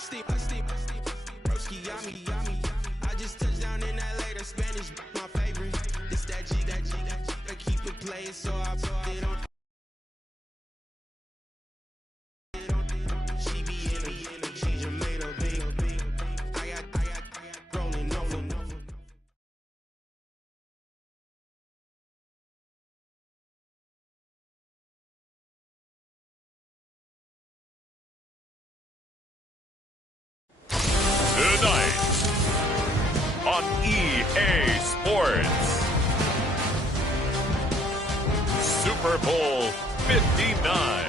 Broski, yummy. I just touched down in LA, the Spanish, my favorite. This that G. I keep it playing, so I put it on. She be in the change of made up big. I got rolling over. Tonight on EA Sports, Super Bowl 59.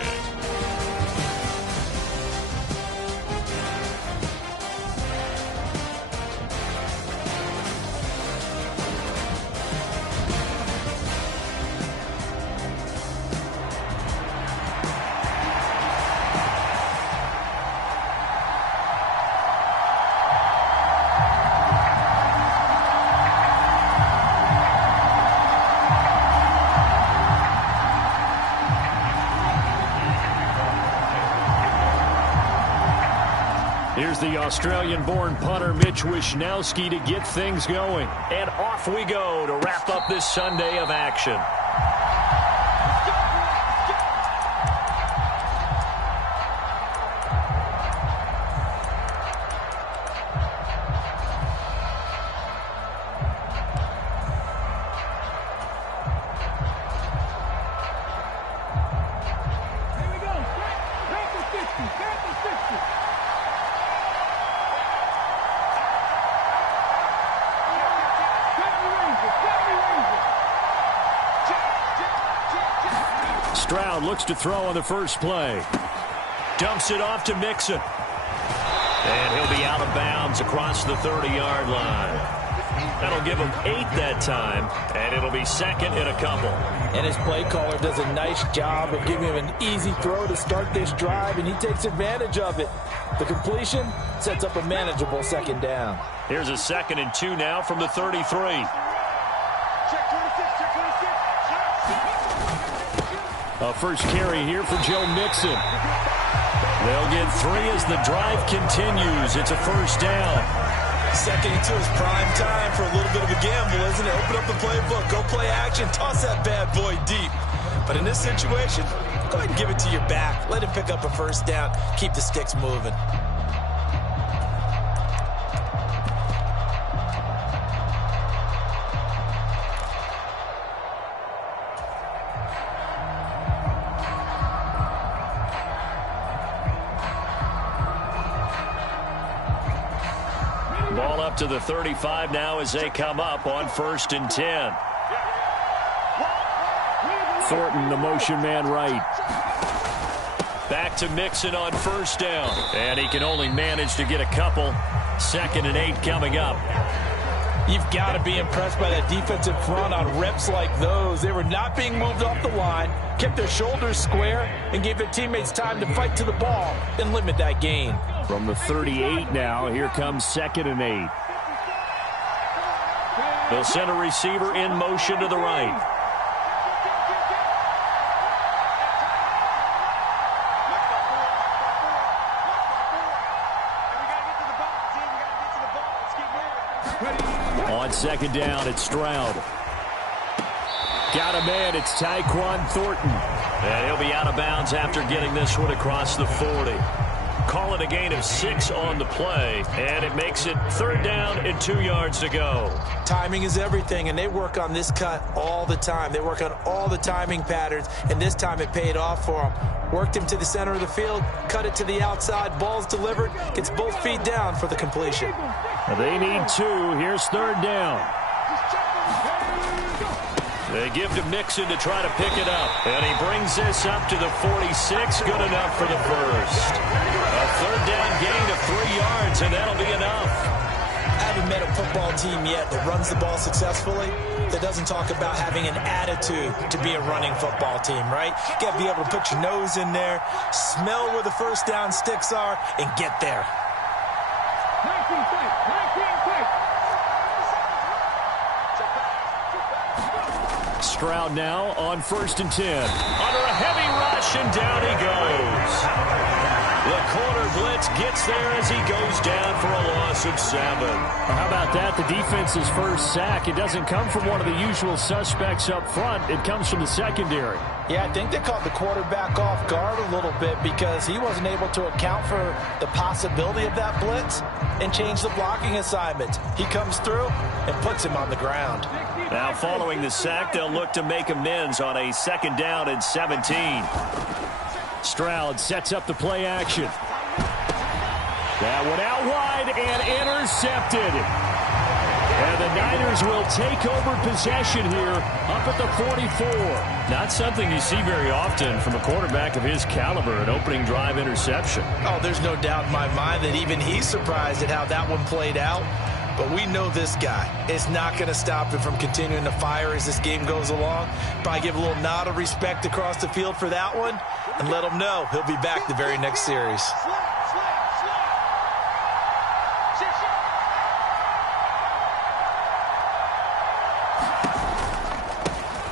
Here's the Australian-born punter Mitch Wishnowsky to get things going. And off we go to wrap up this Sunday of action. Stroud looks to throw on the first play. Dumps it off to Mixon. And he'll be out of bounds across the 30-yard line. That'll give him 8 that time, and it'll be second in a couple. And his play caller does a nice job of giving him an easy throw to start this drive, and he takes advantage of it. The completion sets up a manageable second down. Here's a 2nd and 2 now from the 33. A first carry here for Joe Mixon. They'll get 3 as the drive continues. It's a first down. 2nd and 2 is prime time for a little bit of a gamble, isn't it? Open up the playbook, go play action, toss that bad boy deep. But in this situation, go ahead and give it to your back. Let him pick up a first down. Keep the sticks moving. Ball up to the 35 now as they come up on 1st and 10. Thornton, the motion man right. Back to Mixon on first down. And he can only manage to get a couple. 2nd and 8 coming up. You've got to be impressed by that defensive front on reps like those. They were not being moved off the line, kept their shoulders square, and gave their teammates time to fight to the ball and limit that gain. From the 38 now, here comes 2nd and 8. They'll send a receiver in motion to the right. On 2nd down, it's Stroud. Got a man, it's Tyquan Thornton. And he'll be out of bounds after getting this one across the 40. Call it a gain of 6 on the play, and it makes it 3rd down and 2 yards to go. Timing is everything, and they work on this cut all the time. They work on all the timing patterns, and this time it paid off for them. Worked him to the center of the field, cut it to the outside, ball's delivered, gets both feet down for the completion. They need 2. Here's 3rd down. They give to Mixon to try to pick it up. And he brings this up to the 46. Good enough for the first. A 3rd down gain of 3 yards, and that'll be enough. I haven't met a football team yet that runs the ball successfully that doesn't talk about having an attitude to be a running football team, right? You got to be able to put your nose in there, smell where the first down sticks are, and get there. Stroud now on 1st and 10. Under a heavy rush, and down he goes. The corner blitz gets there as he goes down for a loss of 7. Well, how about that? The defense's first sack. It doesn't come from one of the usual suspects up front. It comes from the secondary. Yeah, I think they caught the quarterback off guard a little bit because he wasn't able to account for the possibility of that blitz and change the blocking assignment. He comes through and puts him on the ground. Now following the sack, they'll look to make amends on a 2nd down and 17. Stroud sets up the play action. That one out wide and intercepted. And the Niners will take over possession here up at the 44. Not something you see very often from a quarterback of his caliber, an opening drive interception. Oh, there's no doubt in my mind that even he's surprised at how that one played out. But we know this guy is not going to stop him from continuing to fire as this game goes along. Probably give a little nod of respect across the field for that one and let him know he'll be back the very next series.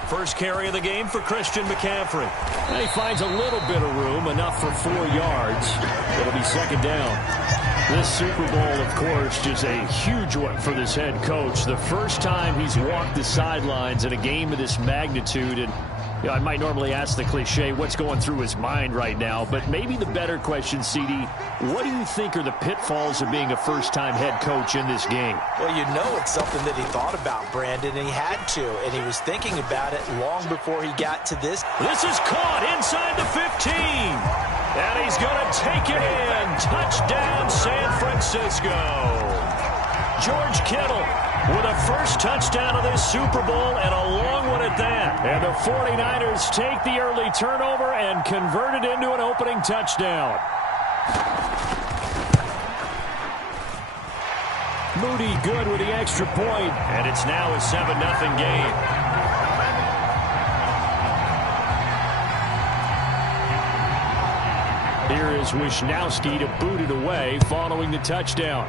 First carry of the game for Christian McCaffrey. And he finds a little bit of room, enough for 4 yards. It'll be 2nd down. This Super Bowl, of course, just a huge one for this head coach. The first time he's walked the sidelines in a game of this magnitude. And you know, I might normally ask the cliche, what's going through his mind right now? But maybe the better question, CD, what do you think are the pitfalls of being a first-time head coach in this game? Well, you know it's something that he thought about, Brandon, and he had to. And he was thinking about it long before he got to this. This is caught inside the 15. And he's going to take it in. Touchdown, San Francisco. George Kittle with a first touchdown of this Super Bowl and a long one at that. And the 49ers take the early turnover and convert it into an opening touchdown. Moody good with the extra point. And it's now a 7-0 game. Here is Wisnowski to boot it away following the touchdown.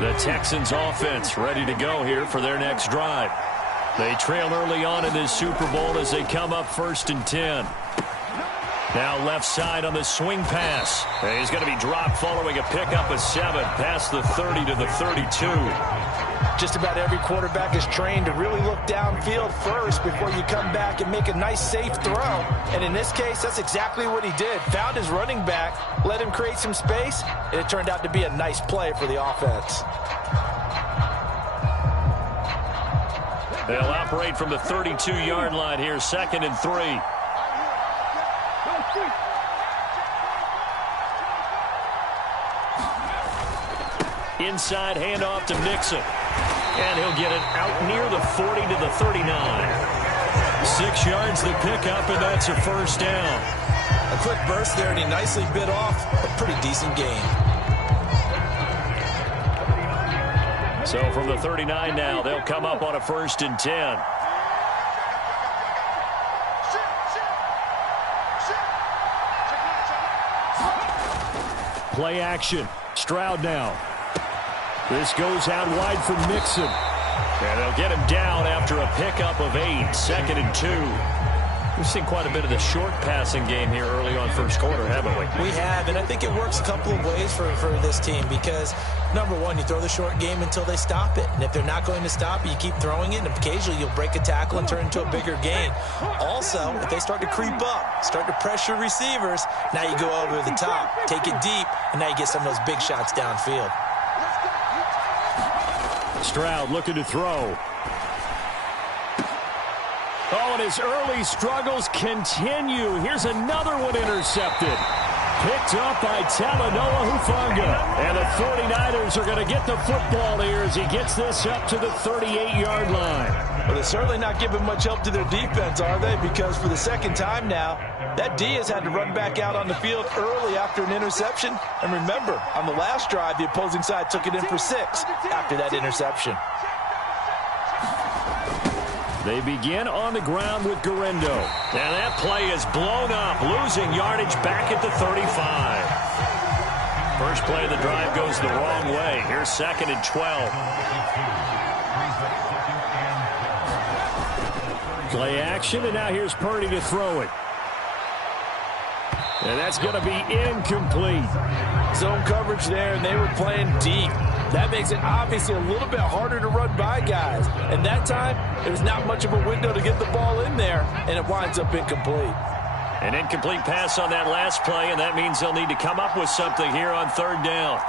The Texans offense ready to go here for their next drive. They trail early on in this Super Bowl as they come up 1st and 10. Now left side on the swing pass. And he's going to be dropped following a pickup of 7 past the 30 to the 32. Just about every quarterback is trained to really look downfield first before you come back and make a nice, safe throw. And in this case, that's exactly what he did. Found his running back, let him create some space, and it turned out to be a nice play for the offense. They'll operate from the 32-yard line here, 2nd and 3. Inside handoff to Mixon. And he'll get it out near the 40 to the 39. 6 yards the pickup, and that's a first down. A quick burst there, and he nicely bit off a pretty decent gain. So from the 39 now, they'll come up on a 1st and 10. Play action. Stroud now. This goes out wide for Mixon. And they'll get him down after a pickup of 8, 2nd and 2. We've seen quite a bit of the short passing game here early on first quarter, haven't we? We have, and I think it works a couple of ways for this team because, number one, you throw the short game until they stop it. And if they're not going to stop it, you keep throwing it, and occasionally you'll break a tackle and turn it into a bigger gain. Also, if they start to creep up, start to pressure receivers, now you go over the top, take it deep, and now you get some of those big shots downfield. Stroud looking to throw. Oh, and his early struggles continue. Here's another one intercepted. Picked up by Talanoa Hufanga. And the 49ers are going to get the football here as he gets this up to the 38-yard line. Well, they're certainly not giving much help to their defense, are they? Because for the second time now, that D has had to run back out on the field early after an interception. And remember, on the last drive, the opposing side took it in for 6 after that interception. They begin on the ground with Garendo. And that play is blown up, losing yardage back at the 35. First play of the drive goes the wrong way. Here's 2nd and 12. Play action, and now here's Purdy to throw it. And that's going to be incomplete. Zone coverage there, and they were playing deep. That makes it obviously a little bit harder to run by guys. And that time, there was not much of a window to get the ball in there, and it winds up incomplete. An incomplete pass on that last play, and that means they'll need to come up with something here on 3rd down.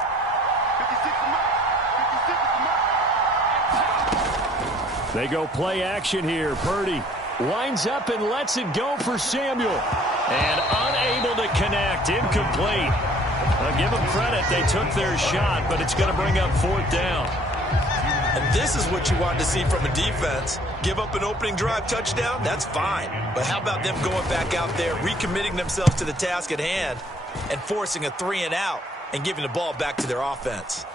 They go play action here. Purdy lines up and lets it go for Samuel. And unable to connect. Incomplete. I'll give them credit. They took their shot, but it's going to bring up 4th down. And this is what you want to see from a defense. Give up an opening drive touchdown, that's fine. But how about them going back out there, recommitting themselves to the task at hand, and forcing a 3-and-out and giving the ball back to their offense.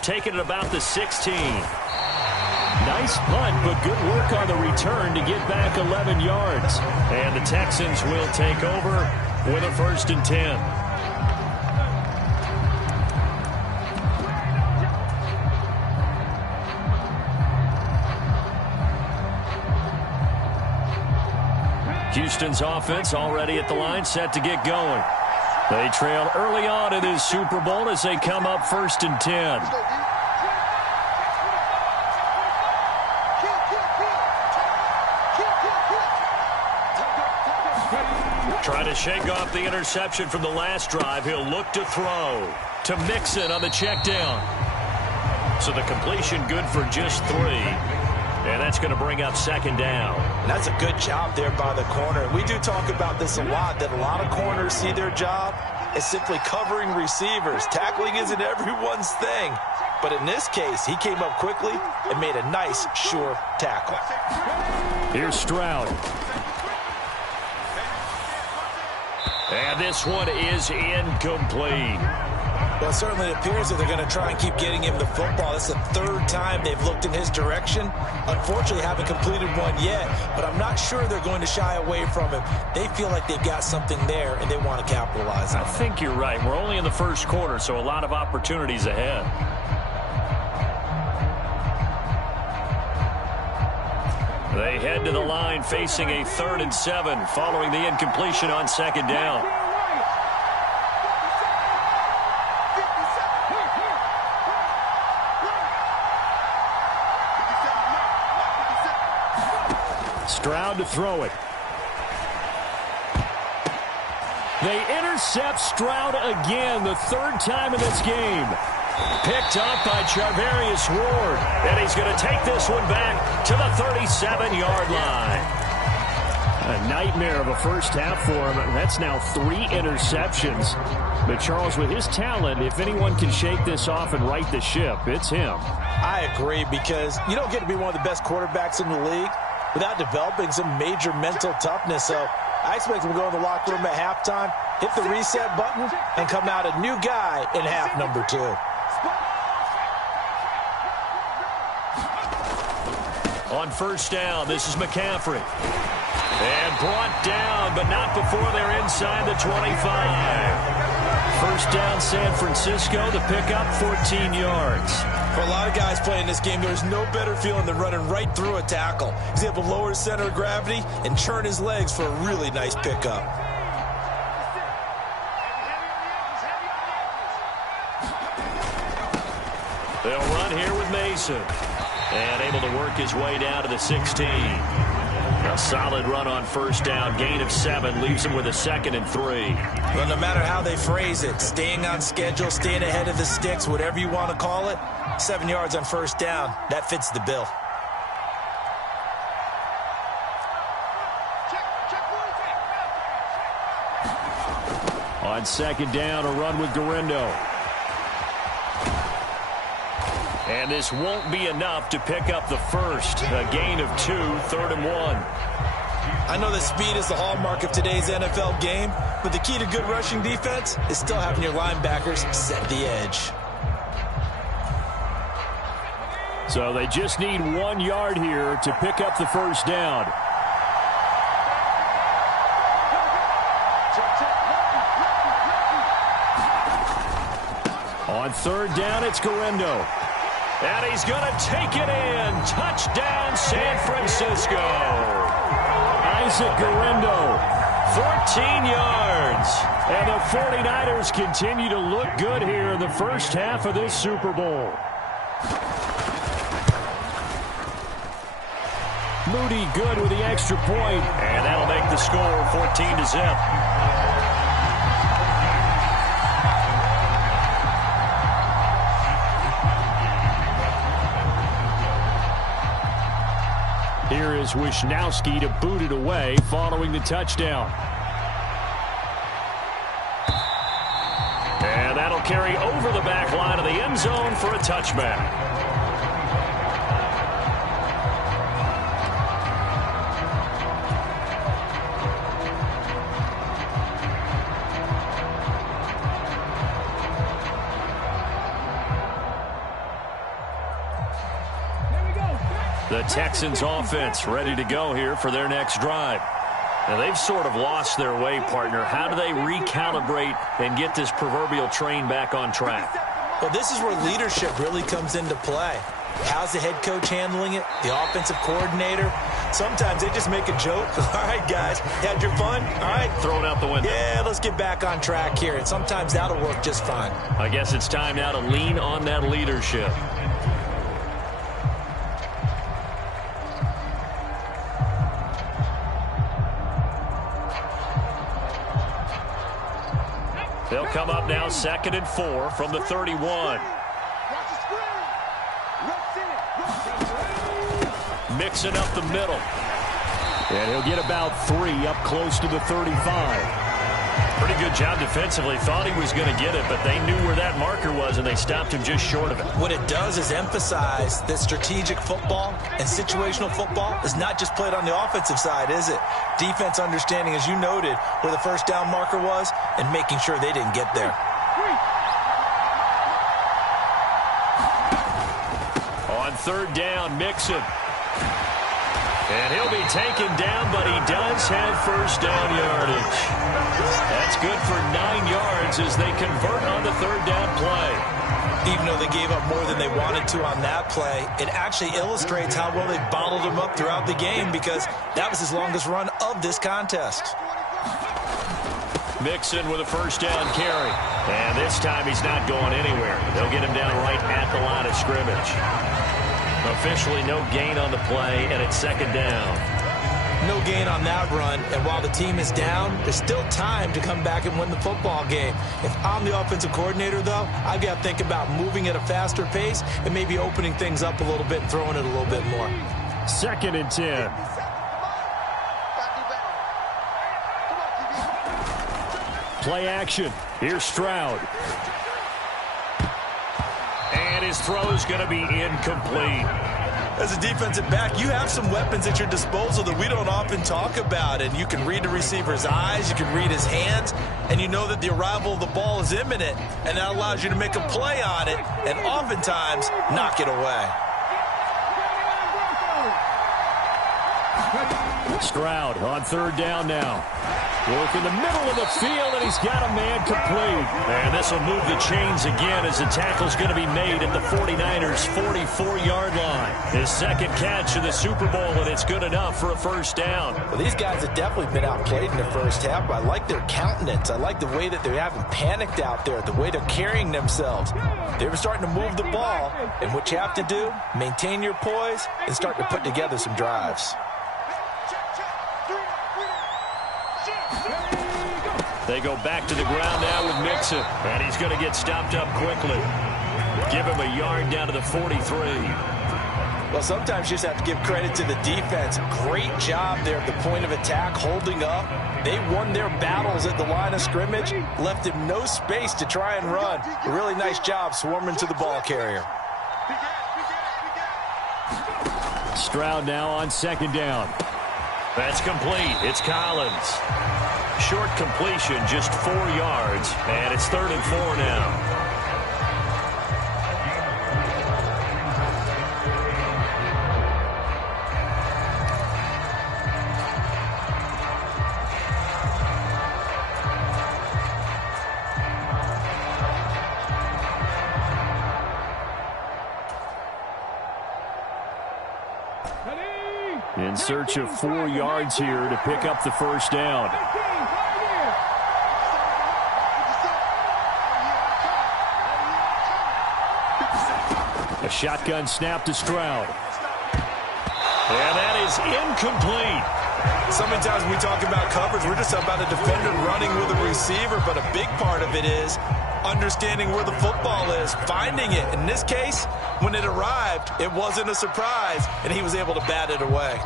Taking it about the 16. Nice punt, but good work on the return to get back 11 yards. And the Texans will take over with a 1st and 10. Houston's offense already at the line, set to get going. They trail early on in this Super Bowl as they come up 1st and 10. Trying to shake off the interception from the last drive. He'll look to throw to Mixon on the check down. So the completion good for just 3. And that's going to bring up 2nd down. And that's a good job there by the corner. We do talk about this a lot, that a lot of corners see their job as simply covering receivers. Tackling isn't everyone's thing. But in this case, he came up quickly and made a nice, sure tackle. Here's Stroud. And this one is incomplete. Well, it certainly appears that they're going to try and keep getting him the football. That's the 3rd time they've looked in his direction. Unfortunately, haven't completed one yet, but I'm not sure they're going to shy away from him. They feel like they've got something there, and they want to capitalize on it. I think you're right. We're only in the 1st quarter, so a lot of opportunities ahead. They head to the line facing a 3rd and 7 following the incompletion on 2nd down. Stroud to throw it. They intercept Stroud again, the 3rd time in this game. Picked up by Charvarius Ward. And he's going to take this one back to the 37-yard line. A nightmare of a first half for him. That's now 3 interceptions. But Charles, with his talent, if anyone can shake this off and right the ship, it's him. I agree, because you don't get to be one of the best quarterbacks in the league without developing some major mental toughness. So I expect him to go in the locker room at halftime, hit the reset button, and come out a new guy in half number 2. On 1st down, this is McCaffrey. And brought down, but not before they're inside the 25. 1st down, San Francisco to pick up 14 yards. For a lot of guys playing this game, there's no better feeling than running right through a tackle. He's able to lower his center of gravity and churn his legs for a really nice pickup. They'll run here with Mason. And able to work his way down to the 16. A solid run on 1st down. Gain of 7 leaves him with a 2nd and 3. Well, no matter how they phrase it, staying on schedule, staying ahead of the sticks, whatever you want to call it, 7 yards on 1st down, that fits the bill. On 2nd down, a run with Garindo. And this won't be enough to pick up the 1st. A gain of 2, 3rd and 1. I know that speed is the hallmark of today's NFL game, but the key to good rushing defense is still having your linebackers set the edge. So they just need 1 yard here to pick up the 1st down. On third down, it's Guerrero. And he's going to take it in. Touchdown, San Francisco. Isaac Guerrero, 14 yards. And the 49ers continue to look good here in the first half of this Super Bowl. Moody good with the extra point. And that'll make the score 14-0. Here is Wisnowski to boot it away following the touchdown. And that'll carry over the back line of the end zone for a touchback. The Texans offense ready to go here for their next drive. Now they've sort of lost their way, partner. How do they recalibrate and get this proverbial train back on track? Well, this is where leadership really comes into play. How's the head coach handling it? The offensive coordinator? Sometimes they just make a joke. All right, guys, had your fun? All right. Throw it out the window. Yeah, let's get back on track here. And sometimes that'll work just fine. I guess it's time now to lean on that leadership. They'll come up now 2nd and 4 from the 31. Mixing up the middle. And he'll get about 3 up close to the 35. Pretty good job defensively. Thought he was going to get it, but they knew where that marker was, and they stopped him just short of it. What it does is emphasize that strategic football and situational football is not just played on the offensive side, is it? Defense understanding, as you noted, where the first down marker was and making sure they didn't get there. On third down, Mixon. And he'll be taken down, but he does have first down yardage. That's good for 9 yards as they convert on the third down play. Even though they gave up more than they wanted to on that play, it actually illustrates how well they bottled him up throughout the game because that was his longest run of this contest. Mixon with a first down carry. And this time he's not going anywhere. They'll get him down right at the line of scrimmage. Officially no gain on the play, and it's 2nd down. No gain on that run, and while the team is down, there's still time to come back and win the football game. If I'm the offensive coordinator, though, I've got to think about moving at a faster pace and maybe opening things up a little bit and throwing it a little bit more. 2nd and 10. Play action. Here's Stroud. And his throw's going to be incomplete. As a defensive back, you have some weapons at your disposal that we don't often talk about. And you can read the receiver's eyes, you can read his hands, and you know that the arrival of the ball is imminent. And that allows you to make a play on it and oftentimes knock it away. Stroud on third down now. Work in the middle of the field, and he's got a man complete. And this will move the chains again as the tackle's going to be made at the 49ers' 44-yard line. His second catch in the Super Bowl, and it's good enough for a first down. Well, these guys have definitely been outplayed in the first half, but I like their countenance. I like the way that they haven't panicked out there, the way they're carrying themselves. They were starting to move the ball, and what you have to do, maintain your poise and start to put together some drives. They go back to the ground now with Mixon, and he's going to get stopped up quickly. Give him a yard down to the 43. Well, sometimes you just have to give credit to the defense. Great job there at the point of attack, holding up. They won their battles at the line of scrimmage, left him no space to try and run. A really nice job swarming to the ball carrier. Stroud now on 2nd down. That's complete. It's Collins. Short completion, just 4 yards, and it's 3rd and 4 now. in search of 4 yards here to pick up the first down. A shotgun snap to Stroud. And that is incomplete. So many times when we talk about coverage, we're just about a defender running with a receiver, but a big part of it is understanding where the football is, finding it. In this case, when it arrived, it wasn't a surprise, and he was able to bat it away.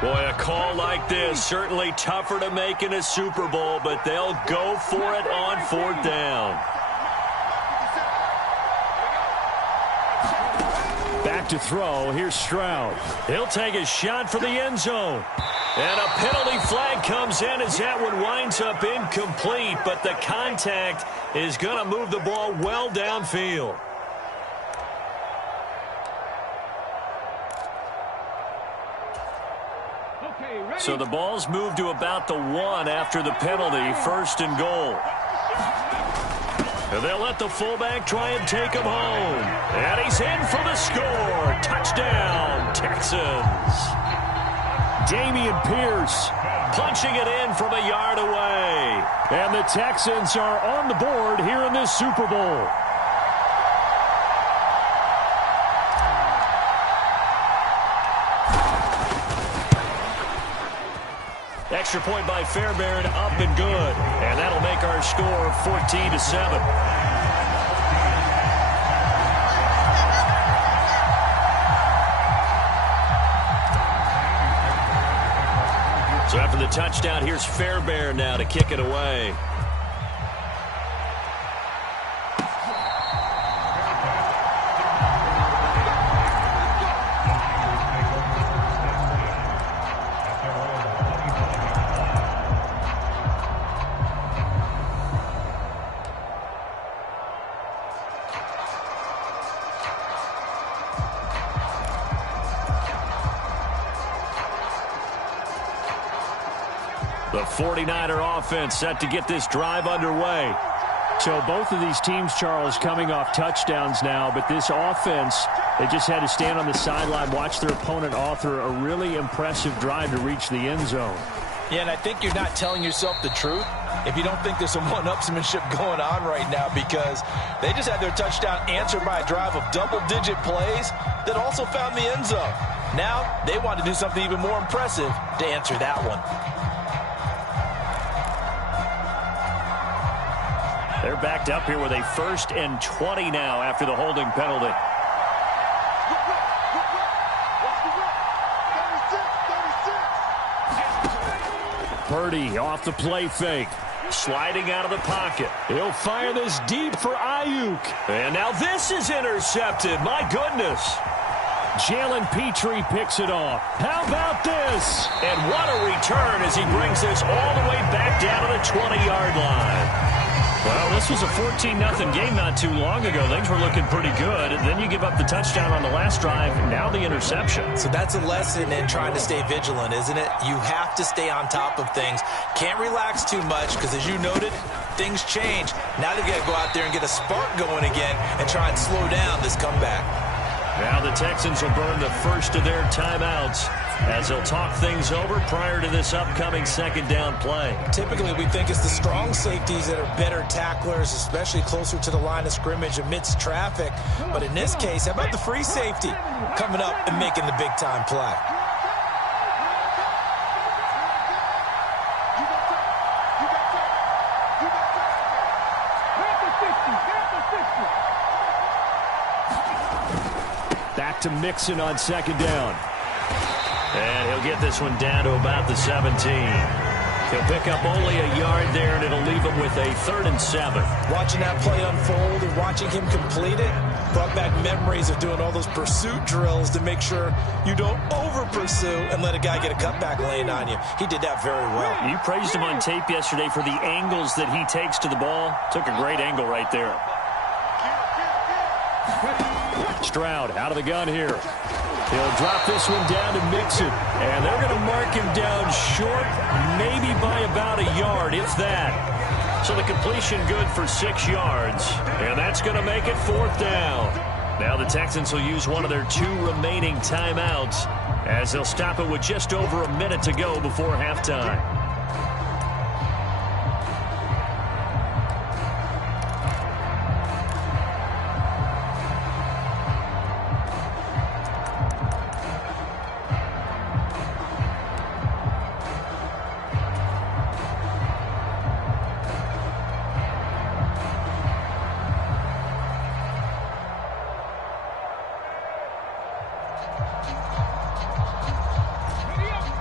Boy, a call like this, certainly tougher to make in a Super Bowl, but they'll go for it on 4th down. Back to throw. Here's Stroud. He'll take a shot for the end zone. And a penalty flag comes in as that one winds up incomplete, but the contact is going to move the ball well downfield. So the ball's moved to about the 1 after the penalty, 1st and goal. And they'll let the fullback try and take him home. And he's in for the score. Touchdown, Texans. Dameon Pierce punching it in from a yard away. And the Texans are on the board here in this Super Bowl. Extra point by Fairbairn, up and good. And that'll make our score 14-7. So after the touchdown, here's Fairbairn now to kick it away. The 49er offense set to get this drive underway. So both of these teams, Charles, coming off touchdowns now, but this offense, they just had to stand on the sideline, watch their opponent author a really impressive drive to reach the end zone. Yeah, and I think you're not telling yourself the truth if you don't think there's some one-upsmanship going on right now, because they just had their touchdown answered by a drive of double-digit plays that also found the end zone. Now they want to do something even more impressive to answer that one. They're backed up here with a 1st and 20 now after the holding penalty. Purdy off the play fake. Sliding out of the pocket. He'll fire this deep for Ayuk. And now this is intercepted. My goodness. Jalen Petrie picks it off. How about this? And what a return as he brings this all the way back down to the 20-yard line. Well, this was a 14-0 game not too long ago. Things were looking pretty good. And then you give up the touchdown on the last drive. Now the interception. So that's a lesson in trying to stay vigilant, isn't it? You have to stay on top of things. Can't relax too much because, as you noted, things change. Now they've got to go out there and get a spark going again and try and slow down this comeback. Now the Texans will burn the first of their timeouts as they'll talk things over prior to this upcoming 2nd down play. Typically, we think it's the strong safeties that are better tacklers, especially closer to the line of scrimmage amidst traffic. But in this case, how about the free safety coming up and making the big-time play? Back to Mixon on 2nd down. And he'll get this one down to about the 17. He'll pick up only a yard there, and it'll leave him with a 3rd and 7. Watching that play unfold and watching him complete it brought back memories of doing all those pursuit drills to make sure you don't over-pursue and let a guy get a cutback lane on you. He did that very well. You praised him on tape yesterday for the angles that he takes to the ball. Took a great angle right there. Stroud out of the gun here. He'll drop this one down to Mixon. And they're going to mark him down short, maybe by about a yard, if that. So the completion good for 6 yards. And that's going to make it 4th down. Now the Texans will use one of their 2 remaining timeouts as they'll stop it with just over a minute to go before halftime.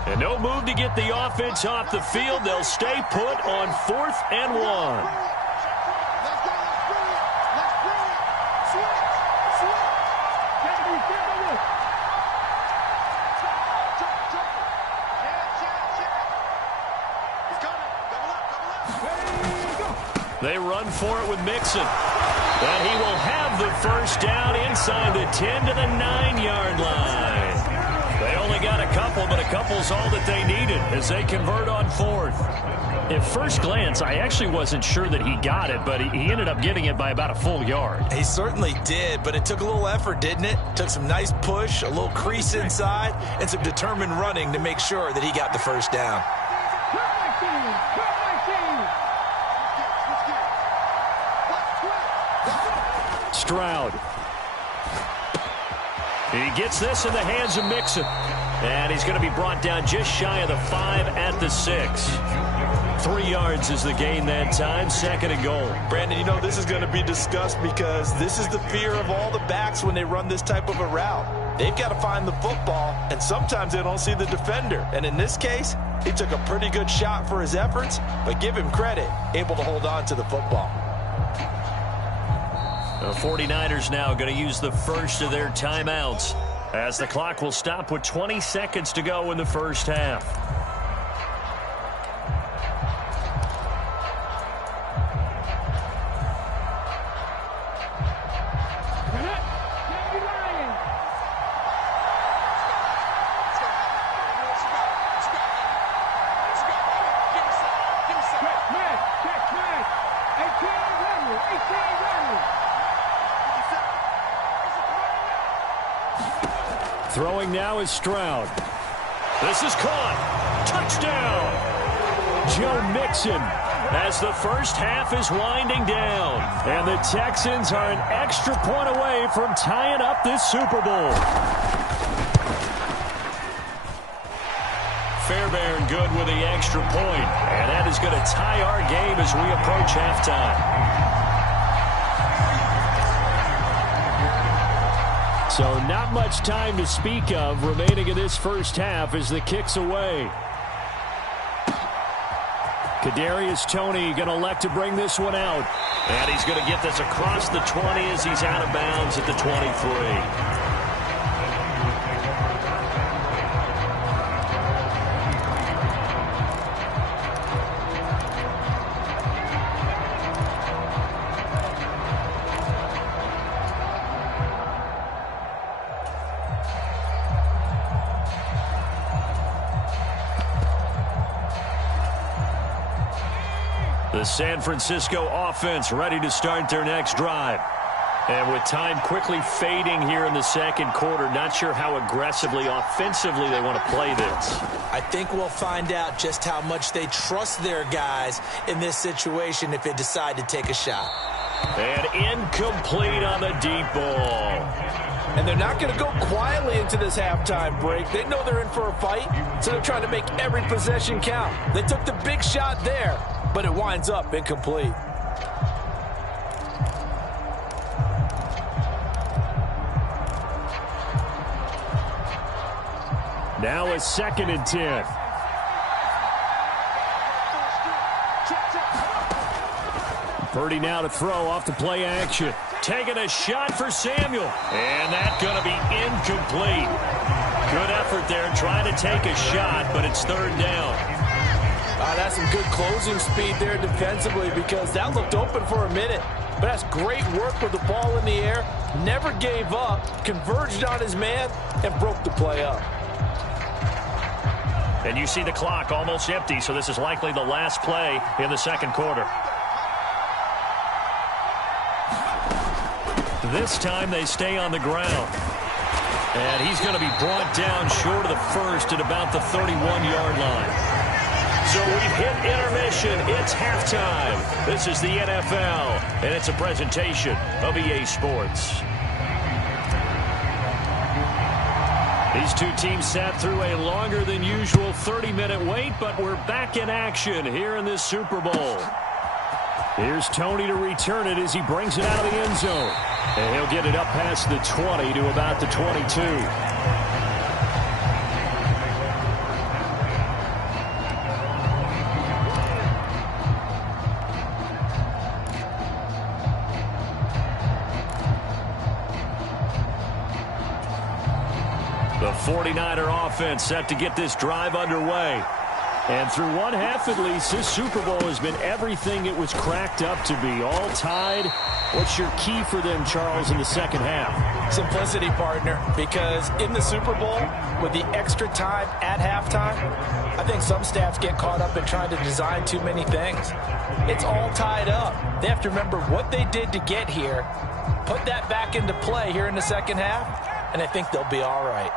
And no move to get the offense off the field. They'll stay put on 4th and 1. They run for it with Mixon. And he will have the first down inside the 10 to the 9-yard line. They only got a couple, but a couple's all that they needed as they convert on 4th. At first glance, I actually wasn't sure that he got it, but he ended up getting it by about a full yard. He certainly did, but it took a little effort, didn't it? Took some nice push, a little crease inside, and some determined running to make sure that he got the first down. Stroud. He gets this in the hands of Mixon. And he's going to be brought down just shy of the 5 at the 6. 3 yards is the gain that time, 2nd and goal. Brandon, you know this is going to be discussed because this is the fear of all the backs when they run this type of a route. They've got to find the football, and sometimes they don't see the defender. And in this case, he took a pretty good shot for his efforts, but give him credit, able to hold on to the football. The 49ers now going to use the first of their timeouts as the clock will stop with 20 seconds to go in the first half. Throwing now is Stroud. This is caught. Touchdown. Joe Mixon as the first half is winding down. And the Texans are an extra point away from tying up this Super Bowl. Fairbairn good with the extra point. And that is going to tie our game as we approach halftime. So not much time to speak of remaining in this first half as the kick's away. Kadarius Toney going to elect to bring this one out. And he's going to get this across the 20 as he's out of bounds at the 23. The San Francisco offense ready to start their next drive. And with time quickly fading here in the second quarter, not sure how aggressively, offensively they want to play this. I think we'll find out just how much they trust their guys in this situation if they decide to take a shot. And incomplete on the deep ball. And they're not going to go quietly into this halftime break. They know they're in for a fight, so they're trying to make every possession count. They took the big shot there, but it winds up incomplete. Now a 2nd and 10. Purdy now to throw off the play action. Taking a shot for Samuel. And that's going to be incomplete. Good effort there trying to take a shot, but it's 3rd down. That's some good closing speed there defensively, because that looked open for a minute. But that's great work with the ball in the air. Never gave up, converged on his man, and broke the play up. And you see the clock almost empty, so this is likely the last play in the second quarter. This time they stay on the ground. And he's going to be brought down short of the first at about the 31-yard line. So we've hit intermission. It's halftime. This is the NFL, and it's a presentation of EA Sports. These two teams sat through a longer than usual 30-minute wait, but we're back in action here in this Super Bowl. Here's Tony to return it as he brings it out of the end zone. And he'll get it up past the 20 to about the 22. The 49er offense set to get this drive underway. And through one half at least, this Super Bowl has been everything it was cracked up to be. All tied. What's your key for them, Charles, in the second half? Simplicity, partner, because in the Super Bowl, with the extra time at halftime, I think some staffs get caught up in trying to design too many things. It's all tied up. They have to remember what they did to get here, put that back into play here in the second half, and I think they'll be all right.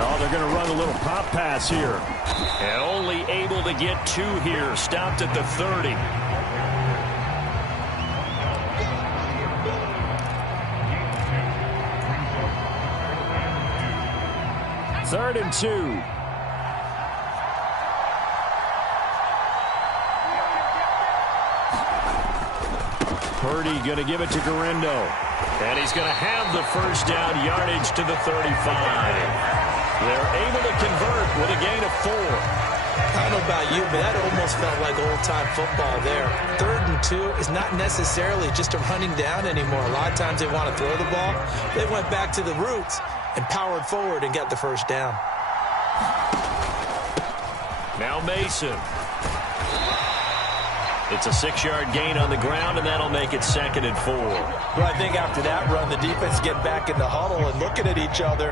Oh, they're going to run a little pop pass here. And only able to get two here. Stopped at the 30. Third and 2. Purdy going to give it to Garindo. And he's going to have the first down, yardage to the 35. They're able to convert with a gain of 4. I don't know about you, but that almost felt like old-time football there. 3rd and 2 is not necessarily just a running down anymore. A lot of times they want to throw the ball. They went back to the roots and powered forward and got the first down. Now Mason. It's a 6-yard gain on the ground, and that'll make it 2nd and 4. Well, I think after that run, the defense get back in the huddle and looking at each other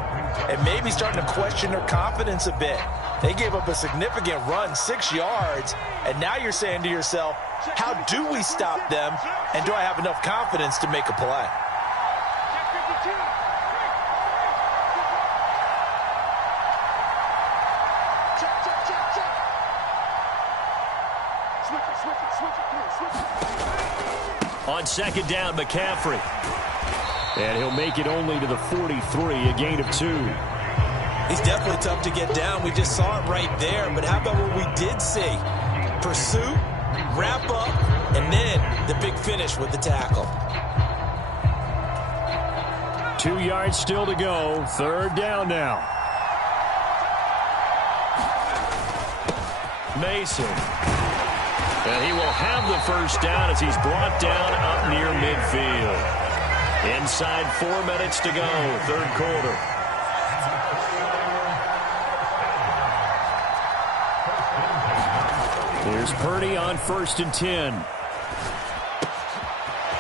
and maybe starting to question their confidence a bit. They gave up a significant run, 6 yards, and now you're saying to yourself, how do we stop them, and do I have enough confidence to make a play? On 2nd down, McCaffrey. And he'll make it only to the 43, a gain of 2. He's definitely tough to get down. We just saw it right there. But how about what we did see? Pursuit, wrap up, and then the big finish with the tackle. 2 yards still to go. 3rd down now. Mason. And he will have the first down as he's brought down up near midfield. Inside 4 minutes to go, 3rd quarter. Here's Purdy on 1st and 10.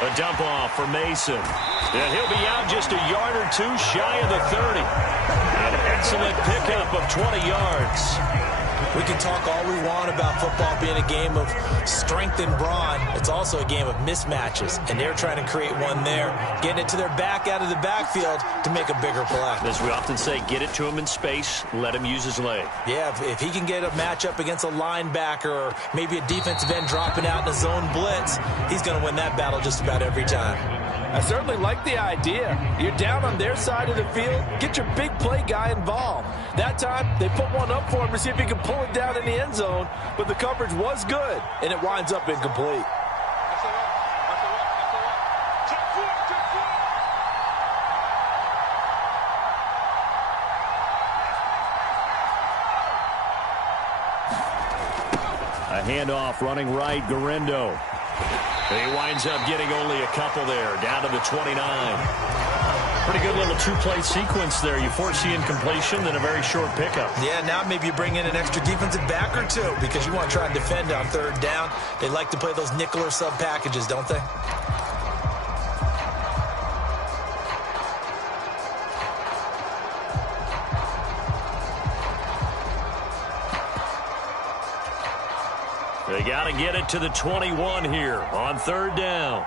A dump off for Mason. And he'll be out just a yard or 2 shy of the 30. An excellent pickup of 20 yards. We can talk all we want about football being a game of strength and brawn. It's also a game of mismatches, and they're trying to create one there, getting it to their back out of the backfield to make a bigger play. As we often say, get it to him in space, let him use his leg. Yeah, if he can get a matchup against a linebacker or maybe a defensive end dropping out in a zone blitz, he's going to win that battle just about every time. I certainly like the idea. You're down on their side of the field, get your big play guy involved. That time, they put one up for him to see if he can pull it down in the end zone, but the coverage was good, and it winds up incomplete. A handoff running right, Garindo. He winds up getting only a couple there, down to the 29. Pretty good little two-play sequence there. You force the incompletion, then a very short pickup. Yeah, now maybe you bring in an extra defensive back or two because you want to try and defend on third down. They like to play those nickel or sub packages, don't they? They got to get it to the 21 here on third down.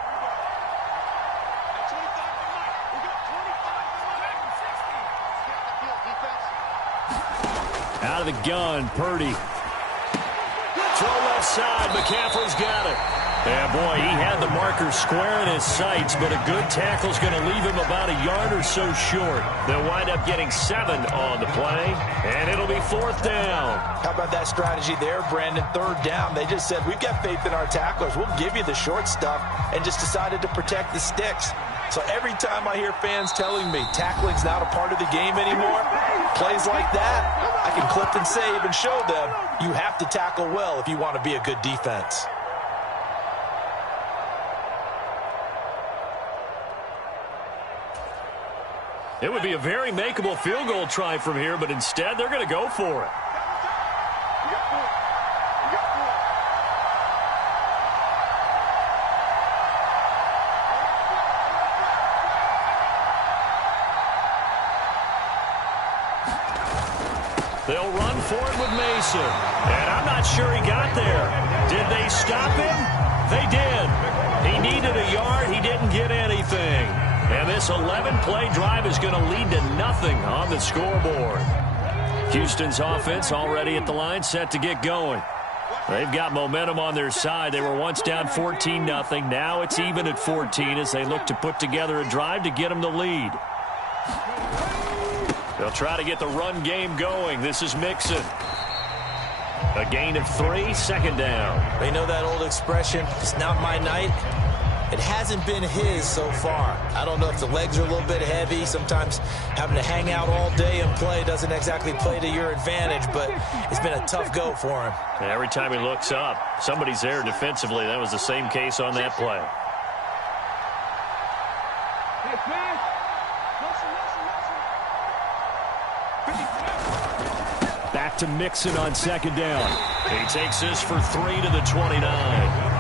Out of the gun, Purdy. Throw left side, McCaffrey's got it. Yeah, boy, he had the marker square in his sights, but a good tackle's going to leave him about a yard or so short. They'll wind up getting 7 on the play, and it'll be fourth down. How about that strategy there, Brandon? Third down, they just said, we've got faith in our tacklers. We'll give you the short stuff, and just decided to protect the sticks. So every time I hear fans telling me tackling's not a part of the game anymore, plays like that, I can clip and save and show them you have to tackle well if you want to be a good defense. It would be a very makeable field goal try from here, but instead they're going to go for it. They'll run for it with Mason. And I'm not sure he got there. Did they stop him? They did. He needed a yard. He didn't get anything. And this 11-play drive is going to lead to nothing on the scoreboard. Houston's offense already at the line, set to get going. They've got momentum on their side. They were once down 14-0. Now it's even at 14 as they look to put together a drive to get them the lead. They'll try to get the run game going. This is Mixon. A gain of 3, second down. They know that old expression, it's not my night. It hasn't been his so far. I don't know if the legs are a little bit heavy. Sometimes having to hang out all day and play doesn't exactly play to your advantage, but it's been a tough go for him. And every time he looks up, somebody's there defensively. That was the same case on that play. Back to Mixon on second down. He takes this for 3 to the 29.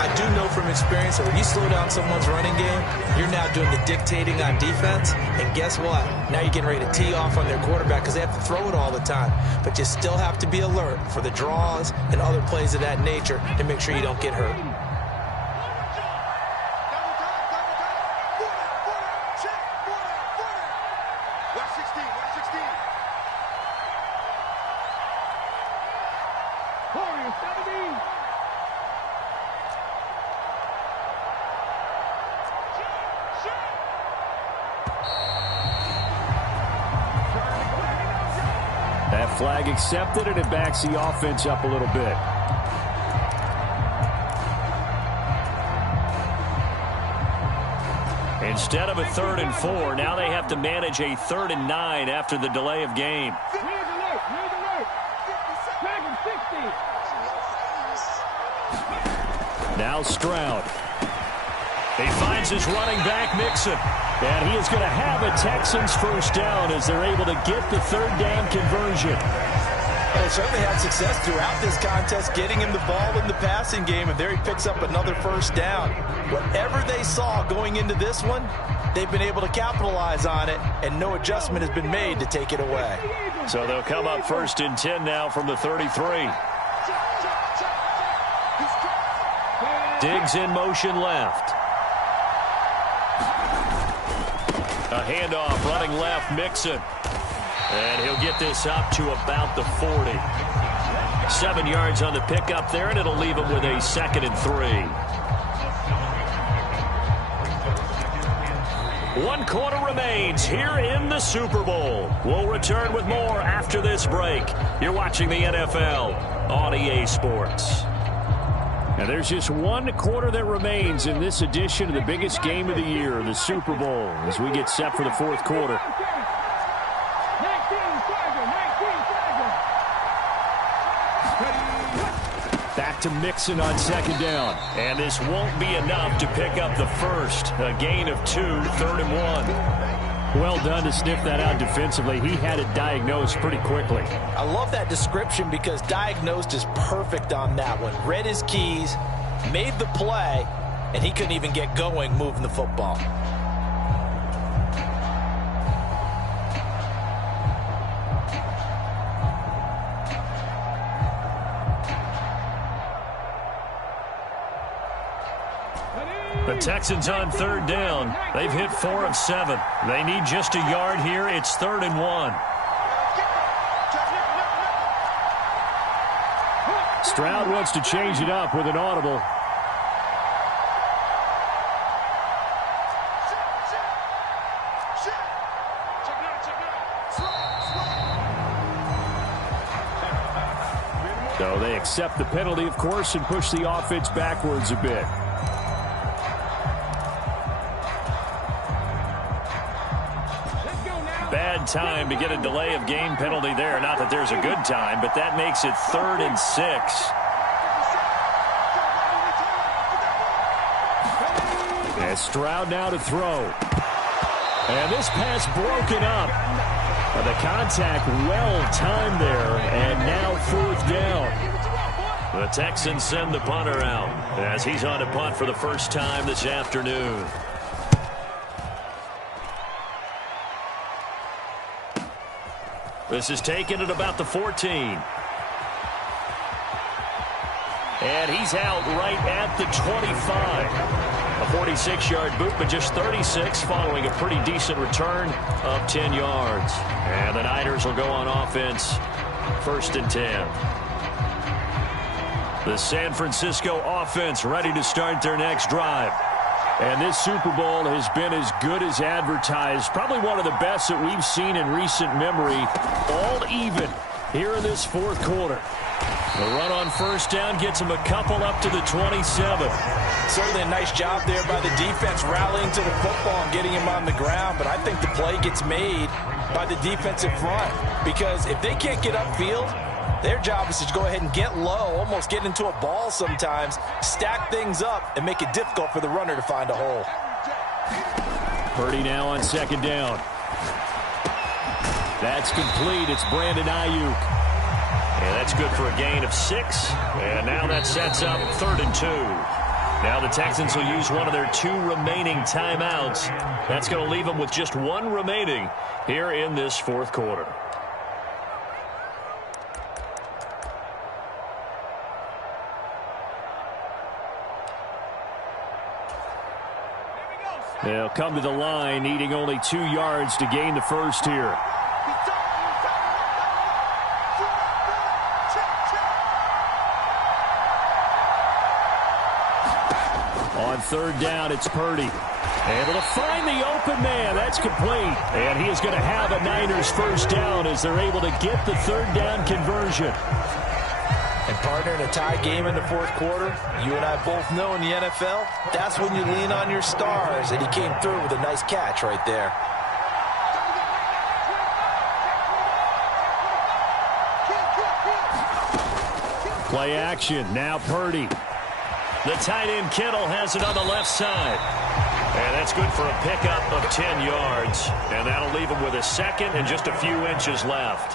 I do know from experience that when you slow down someone's running game, you're now doing the dictating on defense. And guess what? Now you're getting ready to tee off on their quarterback because they have to throw it all the time. But you still have to be alert for the draws and other plays of that nature to make sure you don't get hurt. That flag accepted, and it backs the offense up a little bit. Instead of a 3rd and 4, now they have to manage a 3rd and 9 after the delay of game. Now Stroud. He finds his running back, Mixon. And he is going to have a Texans first down as they're able to get the 3rd down conversion. They certainly had success throughout this contest, getting him the ball in the passing game, and there he picks up another first down. Whatever they saw going into this one, they've been able to capitalize on it, and no adjustment has been made to take it away. So they'll come up 1st and 10 now from the 33. Diggs in motion left. A handoff running left, Mixon. And he'll get this up to about the 40. 7 yards on the pickup there, and it'll leave him with a 2nd and 3. 1 quarter remains here in the Super Bowl. We'll return with more after this break. You're watching the NFL on EA Sports. And there's just 1 quarter that remains in this edition of the biggest game of the year, the Super Bowl, as we get set for the 4th quarter. Back to Mixon on second down. And this won't be enough to pick up the first. A gain of 2, 3rd and 1. Well done to sniff that out defensively. He had it diagnosed pretty quickly. I love that description because diagnosed is perfect on that one. Read his keys, made the play, and he couldn't even get going moving the football. The Texans on third down. They've hit 4 of 7. They need just a yard here. It's 3rd and 1. Stroud wants to change it up with an audible. So they accept the penalty, of course, and push the offense backwards a bit. Bad time to get a delay of game penalty there. Not that there's a good time, but that makes it 3rd and 6. And Stroud now to throw. And this pass broken up. The contact well timed there, and now 4th down. The Texans send the punter out as he's on to punt for the first time this afternoon. This is taken at about the 14. And he's out right at the 25. A 46-yard boot, but just 36 following a pretty decent return of 10 yards. And the Niners will go on offense, 1st and 10. The San Francisco offense ready to start their next drive. And this Super Bowl has been as good as advertised. Probably one of the best that we've seen in recent memory. All even here in this 4th quarter. The run on 1st down gets him a couple up to the 27. Certainly a nice job there by the defense rallying to the football and getting him on the ground. But I think the play gets made by the defensive front. Because if they can't get upfield, their job is to go ahead and get low, almost get into a ball sometimes, stack things up, and make it difficult for the runner to find a hole. Purdy now on 2nd down. That's complete. It's Brandon Ayuk. And that's good for a gain of 6. And now that sets up 3rd and 2. Now the Texans will use one of their 2 remaining timeouts. That's going to leave them with just 1 remaining here in this 4th quarter. They'll come to the line, needing only 2 yards to gain the first here. On 3rd down, it's Purdy. Able to find the open man. That's complete. And he is going to have a Niners first down as they're able to get the 3rd down conversion. And partner, in a tie game in the 4th quarter, you and I both know in the NFL, that's when you lean on your stars. And he came through with a nice catch right there. Play action. Now Purdy. The tight end Kittle has it on the left side. And that's good for a pickup of 10 yards. And that'll leave him with a 2nd and just a few inches left.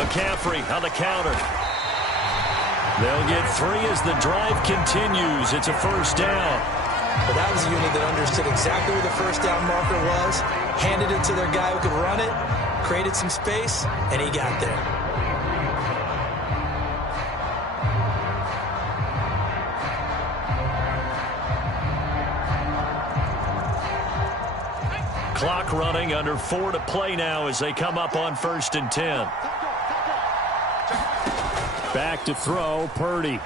McCaffrey on the counter. They'll get 3 as the drive continues. It's a first down. But that was a unit that understood exactly where the first down marker was, handed it to their guy who could run it, created some space, and he got there. Clock running, under 4 to play now as they come up on 1st and 10. Back to throw, Purdy.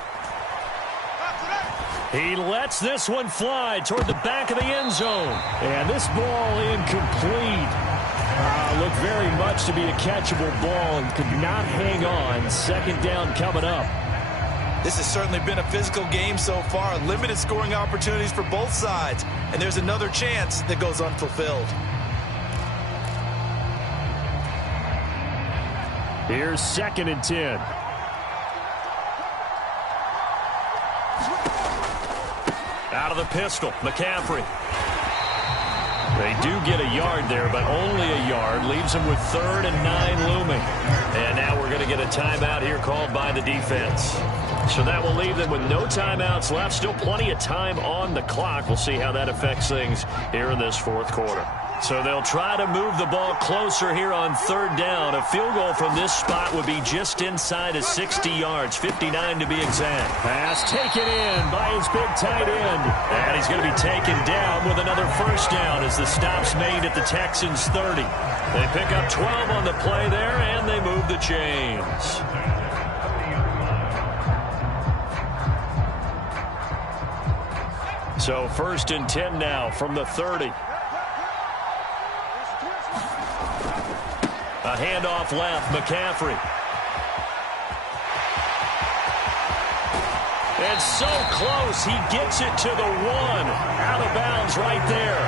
He lets this one fly toward the back of the end zone. And this ball incomplete. Looked very much to be a catchable ball and could not hang on. 2nd down coming up. This has certainly been a physical game so far. Limited scoring opportunities for both sides. And there's another chance that goes unfulfilled. Here's 2nd and 10. Out of the pistol, McCaffrey. They do get a yard there, but only a yard. Leaves them with 3rd and 9 looming. And now we're going to get a timeout here called by the defense. So that will leave them with no timeouts left. Still plenty of time on the clock. We'll see how that affects things here in this 4th quarter. So they'll try to move the ball closer here on 3rd down. A field goal from this spot would be just inside of 60 yards, 59 to be exact. Pass taken in by his big tight end. And he's going to be taken down with another 1st down as the stop's made at the Texans' 30. They pick up 12 on the play there, and they move the chains. So 1st and 10 now from the 30. A handoff left, McCaffrey. It's so close, he gets it to the 1. Out of bounds right there.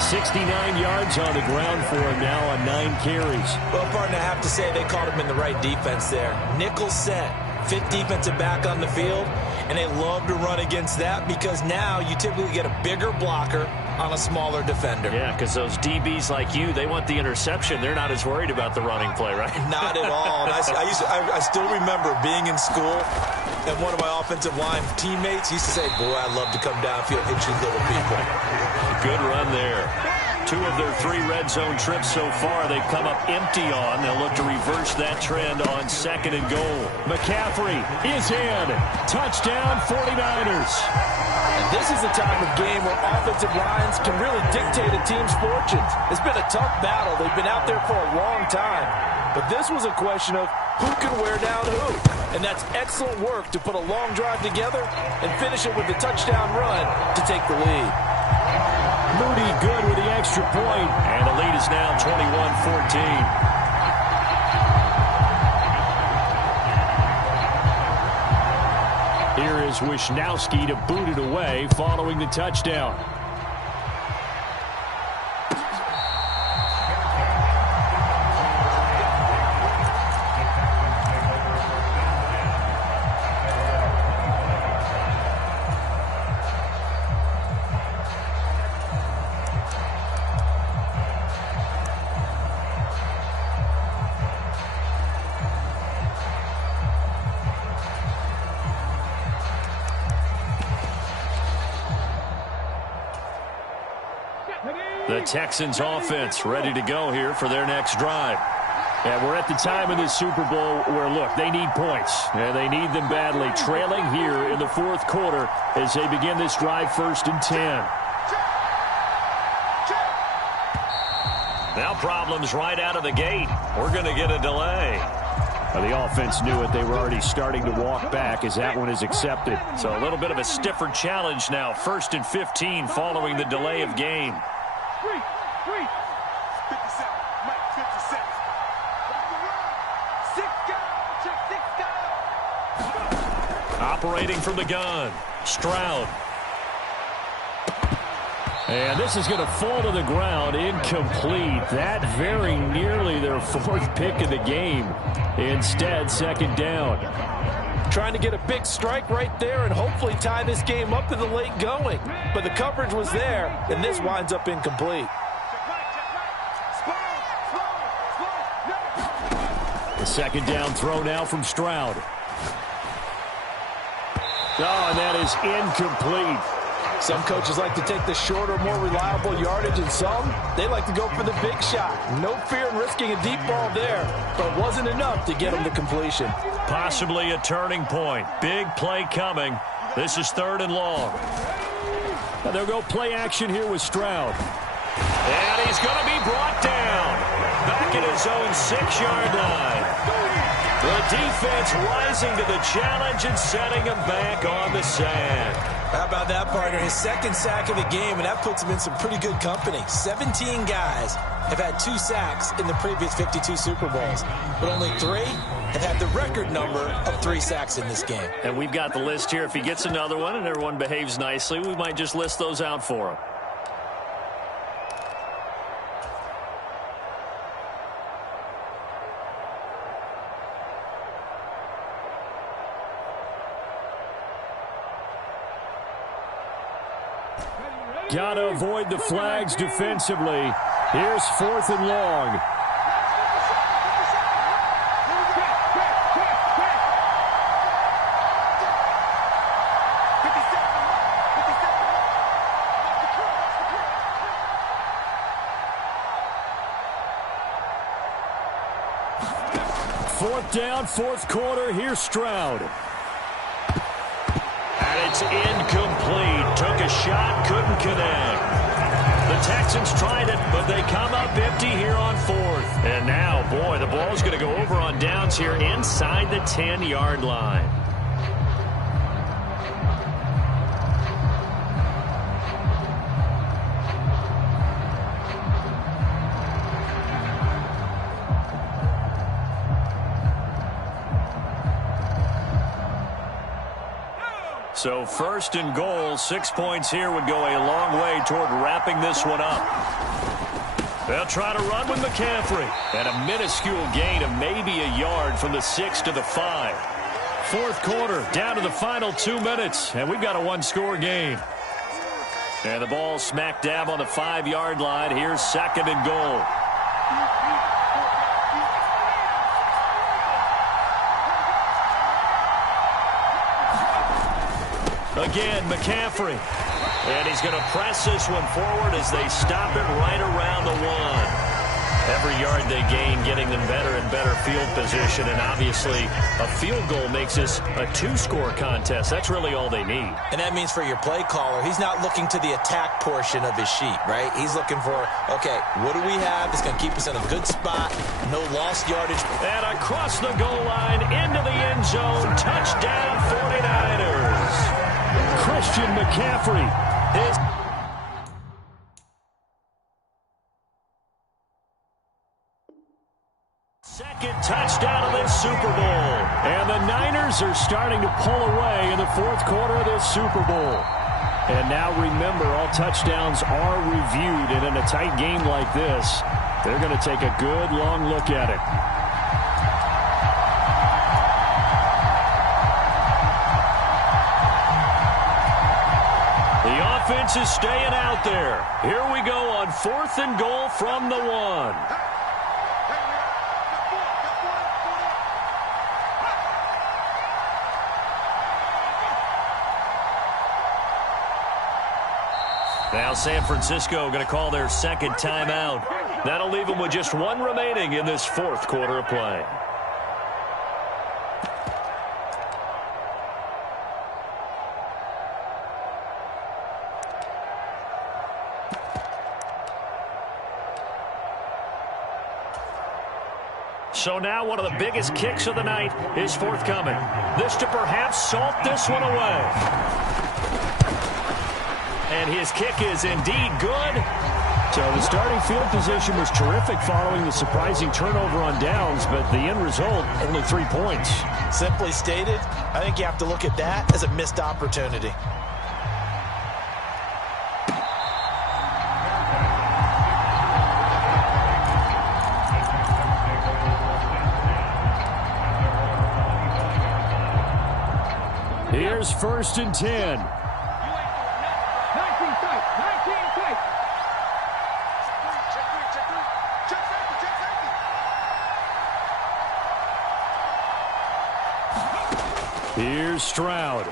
69 yards on the ground for him now on 9 carries. Well, partner, I have to say they called him in the right defense there. Nickel set, 5th defensive back on the field, and they love to run against that because now you typically get a bigger blocker on a smaller defender. Yeah, because those DBs like you, they want the interception. They're not as worried about the running play, right? Not at all. And I still remember being in school, and one of my offensive line teammates used to say, boy, I'd love to come downfield and hit you little people. Good run there. 2 of their 3 red zone trips so far, they've come up empty on. They'll look to reverse that trend on 2nd and goal. McCaffrey is in. Touchdown 49ers. And this is the time of game where offensive lines can really dictate a team's fortunes. It's been a tough battle. They've been out there for a long time. But this was a question of who can wear down who. And that's excellent work to put a long drive together and finish it with a touchdown run to take the lead. Moody good with the extra point. And the lead is now 21-14. Here is Wisnowski to boot it away following the touchdown. The Texans offense ready to go here for their next drive. And we're at the time in this Super Bowl where, look, they need points. And they need them badly. Trailing here in the 4th quarter as they begin this drive 1st and 10. Now problems right out of the gate. We're going to get a delay. Well, the offense knew it. They were already starting to walk back as that one is accepted. So a little bit of a stiffer challenge now. 1st and 15 following the delay of game. 57, Mike, 57. Operating from the gun, Stroud. And this is going to fall to the ground, incomplete. That very nearly their 4th pick of the game. Instead, 2nd down. Trying to get a big strike right there and hopefully tie this game up in the late going. But the coverage was there, and this winds up incomplete. The 2nd down throw now from Stroud. Oh, and that is incomplete. Some coaches like to take the shorter, more reliable yardage, and some, they like to go for the big shot. No fear in risking a deep ball there, but it wasn't enough to get them to completion. Possibly a turning point. Big play coming. This is 3rd and long. Now they'll go play action here with Stroud. And he's going to be brought down. Back at his own 6-yard line. The defense rising to the challenge and setting him back on the sand. How about that, partner? His 2nd sack of the game, and that puts him in some pretty good company. 17 guys have had 2 sacks in the previous 52 Super Bowls, but only 3 have had the record number of 3 sacks in this game. And we've got the list here. If he gets another one and everyone behaves nicely, we might just list those out for him. Got to avoid the flags defensively. Here's 4th and long. Fourth down, fourth quarter. Here's Stroud. And it's incomplete. Took a shot, couldn't connect. The Texans tried it, but they come up empty here on 4th. And now, boy, the ball's going to go over on downs here inside the 10-yard line. So 1st and goal, 6 points here would go a long way toward wrapping this one up. They'll try to run with McCaffrey. And a minuscule gain of maybe a yard from the 6 to the 5. Fourth quarter, down to the final 2 minutes, and we've got a one-score game. And the ball smack dab on the 5-yard line. Here's 2nd and goal. Again, McCaffrey. And he's going to press this one forward as they stop it right around the 1. Every yard they gain getting them better and better field position. And obviously, a field goal makes this a 2-score contest. That's really all they need. And that means for your play caller, he's not looking to the attack portion of his sheet, right? He's looking for, okay, what do we have that's going to keep us in a good spot, no lost yardage. And across the goal line, into the end zone, touchdown 49ers. Christian McCaffrey. His second touchdown of this Super Bowl. And the Niners are starting to pull away in the fourth quarter of this Super Bowl. And now remember, all touchdowns are reviewed. And in a tight game like this, they're going to take a good long look at it. Offense is staying out there. Here we go on 4th and goal from the 1. Now San Francisco going to call their second timeout. That'll leave them with just 1 remaining in this fourth quarter of play. So now one of the biggest kicks of the night is forthcoming. This to perhaps salt this one away. And his kick is indeed good. So the starting field position was terrific following the surprising turnover on downs, but the end result, only 3 points. Simply stated, I think you have to look at that as a missed opportunity. Here's 1st and 10. Here's Stroud.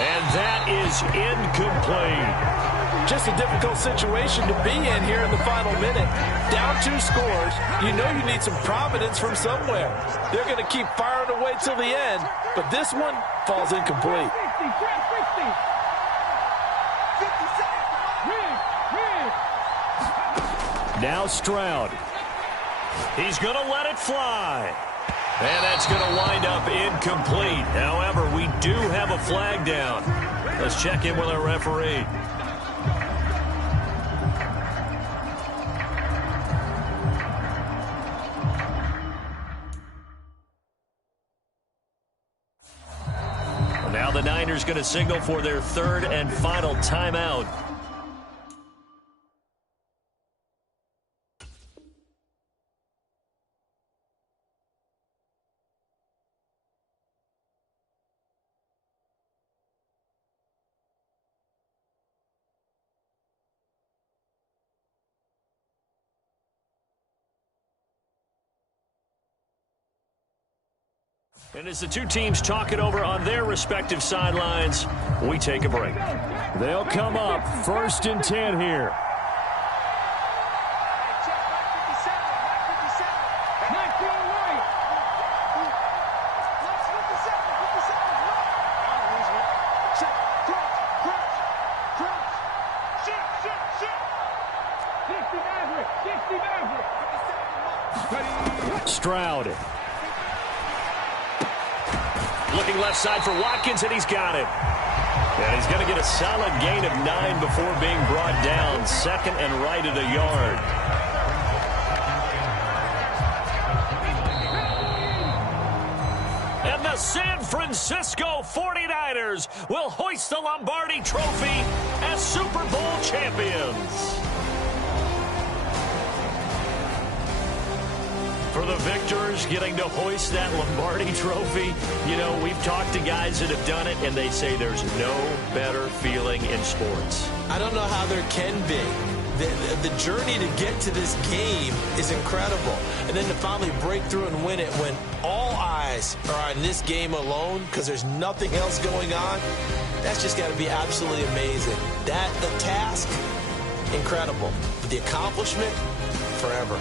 And that is incomplete. Just a difficult situation to be in here in the final minute. Down 2 scores, you know you need some providence from somewhere. They're going to keep firing away till the end, but this one falls incomplete. Now Stroud. He's going to let it fly. And that's going to wind up incomplete. However, we do have a flag down. Let's check in with our referee. Now the Niners going to signal for their 3rd and final timeout. And as the two teams talk it over on their respective sidelines, we take a break. They'll come up 1st and 10 here. Stroud. Looking left side for Watkins, and he's got it. And he's going to get a solid gain of 9 before being brought down. 2nd and right at a yard. And the San Francisco 49ers will hoist the Lombardi Trophy as Super Bowl champions. For the victors getting to hoist that Lombardi Trophy, you know, we've talked to guys that have done it, and they say there's no better feeling in sports. I don't know how there can be. The journey to get to this game is incredible. And then to finally break through and win it when all eyes are on this game alone because there's nothing else going on, that's just got to be absolutely amazing. The task, incredible. But the accomplishment, forever.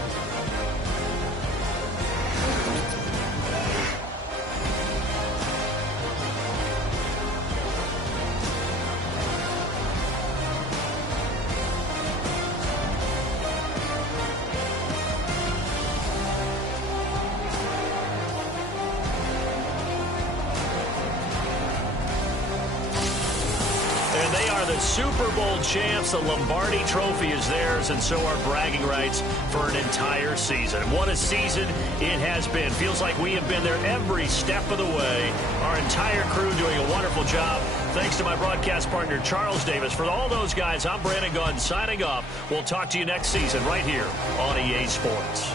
Super Bowl champs. The Lombardi Trophy is theirs, and so are bragging rights for an entire season. What a season it has been. Feels like we have been there every step of the way. Our entire crew doing a wonderful job. Thanks to my broadcast partner, Charles Davis. For all those guys, I'm Brandon Gaudin signing off. We'll talk to you next season right here on EA Sports.